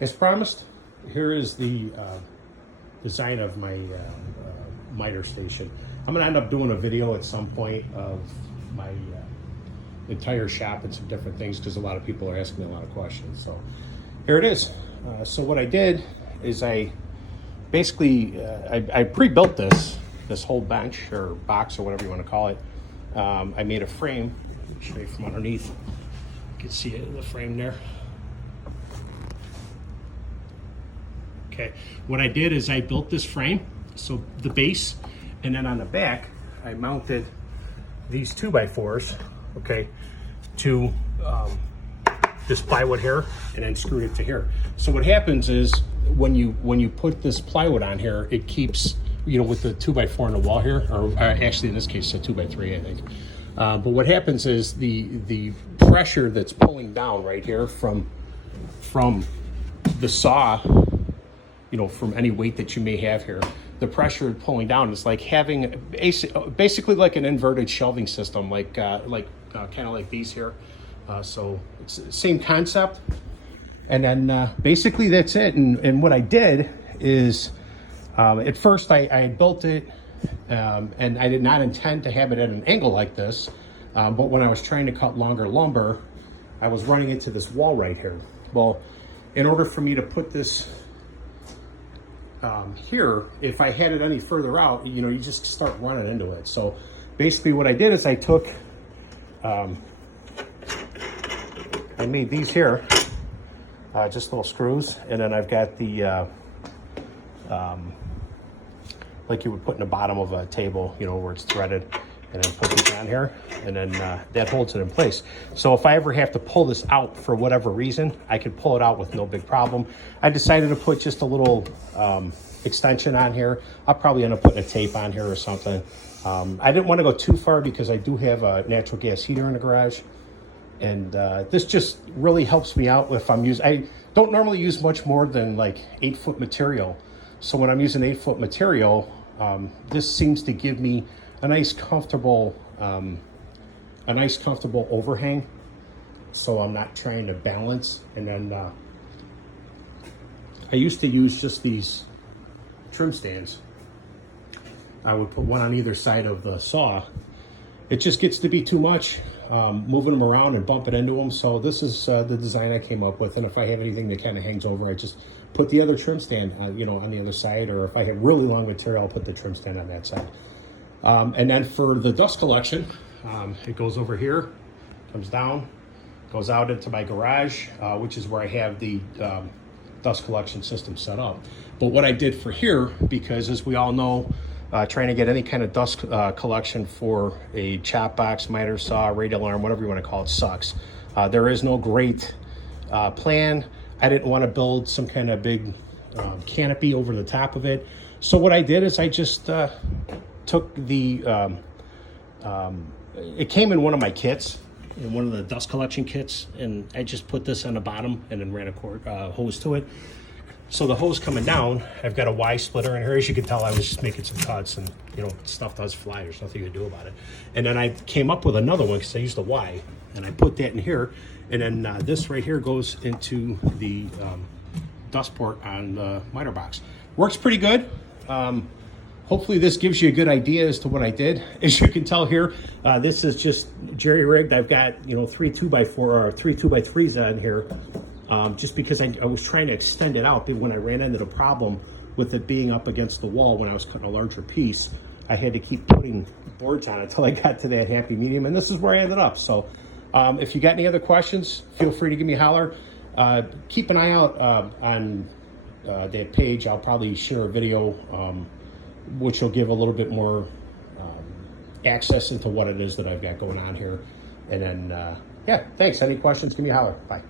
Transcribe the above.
As promised, here is the design of my miter station. I'm gonna end up doing a video at some point of my entire shop and some different things because a lot of people are asking me a lot of questions. So here it is. So what I did is I basically, I pre-built this whole bench or box or whatever you want to call it. I made a frame. Let me show you from underneath. You can see it in the frame there. Okay, what I did is I built this frame, so the base, and then on the back, I mounted these 2x4s, okay, to this plywood here, and then screwed it to here. So what happens is when you put this plywood on here, it keeps, you know, with the 2x4 on the wall here, or actually in this case, it's a 2x3, I think. But what happens is the pressure that's pulling down right here from the saw, you know, from any weight that you may have here, the pressure pulling down is like having basically like an inverted shelving system, like kind of like these here. So it's the same concept. And then basically that's it. And what I did is at first I built it and I did not intend to have it at an angle like this. But when I was trying to cut longer lumber, I was running into this wall right here. Well, in order for me to put this here, if I had it any further out, you know, you just start running into it. So basically what I did is I took, I made these here, just little screws, and then I've got the, like you would put in the bottom of a table, you know, where it's threaded, and then put these on here, and then that holds it in place. So if I ever have to pull this out for whatever reason, I can pull it out with no big problem. I decided to put just a little extension on here. I'll probably end up putting a tape on here or something. I didn't want to go too far because I do have a natural gas heater in the garage, and this just really helps me out if I'm using, I don't normally use much more than like 8-foot material. So when I'm using 8-foot material, this seems to give me a nice comfortable overhang, so I'm not trying to balance. And then I used to use just these trim stands. I would put one on either side of the saw. It just gets to be too much moving them around and bumping into them. So this is the design I came up with. And if I have anything that kind of hangs over, I just put the other trim stand, you know, on the other side. Or if I have really long material, I'll put the trim stand on that side. And then for the dust collection, it goes over here, comes down, goes out into my garage, which is where I have the dust collection system set up. But what I did for here, because as we all know, trying to get any kind of dust collection for a chop box, miter saw, radial arm, whatever you want to call it, sucks. There is no great plan. I didn't want to build some kind of big canopy over the top of it. So what I did is I just took the, it came in one of my kits, in one of the dust collection kits, and I just put this on the bottom and then ran a hose to it. So the hose coming down, I've got a Y splitter in here. As you can tell, I was just making some cuts, and you know, stuff does fly. There's nothing you can do about it. And then I came up with another one because I used the Y, and I put that in here. And then this right here goes into the dust port on the miter box. Works pretty good. Hopefully this gives you a good idea as to what I did. As you can tell here, this is just jerry-rigged. I've got, you know, 3 2x4 or 3 2x3s on here, just because I was trying to extend it out. But when I ran into the problem with it being up against the wall when I was cutting a larger piece, I had to keep putting boards on it until I got to that happy medium, and this is where I ended up. So if you got any other questions, feel free to give me a holler. Keep an eye out on that page. I'll probably share a video which will give a little bit more access into what it is that I've got going on here. And then, yeah, thanks. Any questions, give me a holler. Bye.